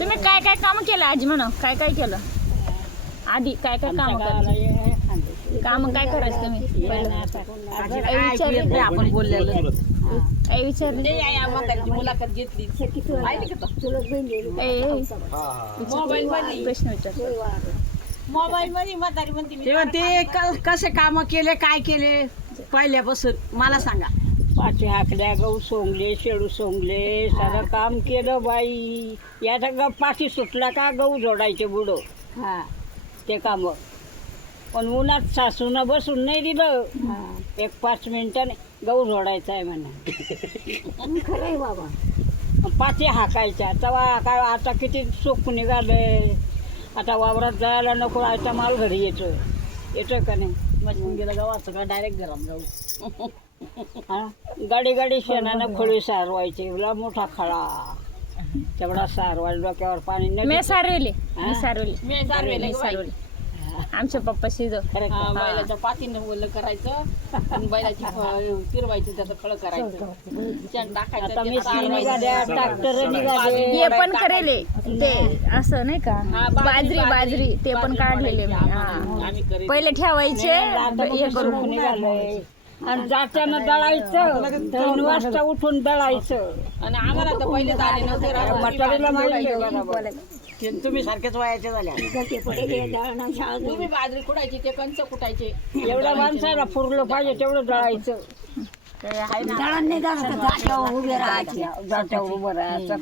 तुम्ही काय काय काम केलं आजी म्हणा, काय काय केलं आधी, काय काय काम करायचं, काम काय करायचं तुम्ही पहिलं? आपण बोललेलं विचारले मुलाखत घेतली मोबाईल मध्ये प्रश्न विचारतो. मोबाईल मध्ये म्हातारी म्हणते ते कसे काम केले, काय केले पहिल्यापासून मला सांगा. पाठी हाकल्या, गहू सोंगले, शेळू सोंगले, सारं काम केलं बाई. याचा पाठी सुटला का गहू जोडायचे बुडो, हा ते काम. पण उन्हात सासूनं बसून नाही दिलं. एक 5 मिनिटाने गहू जोडायचा आहे म्हणा. खरंय बाबा. पाठी हाकायच्या तेव्हा काय. आता किती सुख निघालंय. आता वावरात जायला नको, आता माल घरी येतो का नाही. मशीन गेलं गावाचं का डायरेक्ट घरात जाऊ. हा, गाडी गाडी शेणानं खोळी सारवायची. एवढा मोठा खळा तेवढा सारवायला, डोक्यावर पाणी मी नाही. सारवले, हा? मी सारवले, मी सारवेले मी सारवले. आमच्या पप्पा शिजव बैलाच्या पातीनं ओलं करायचं आणि बैलाची फिरवायची, त्याचं फळ करायचं, शेण टाकायचं, आता ते मी सारवायचं. निघाल्या, ट्रॅक्टर निघाले. हे पण करेले ते असं नाही का, हा, बाजरी ते पण काढलेले मी. हा. आम्ही करीत. पहिले ठेवायचे हे करून. निघालंय. आणि जात्यानं दळायचं, 3 वाजता उठून दळायचं. आणि आम्हाला तर पहिले झाले नव्हते राव. म्हातारीला माहिती. तुम्ही सारखेच वयाचे झाले. तुम्ही बाजरी कुटायची, ते कंच कुटायचे. एवढ्या माणसाला पुरलं पाहिजे तेवढं दळायचं. ते आहे ना. जात्यावर उभं राहायचं.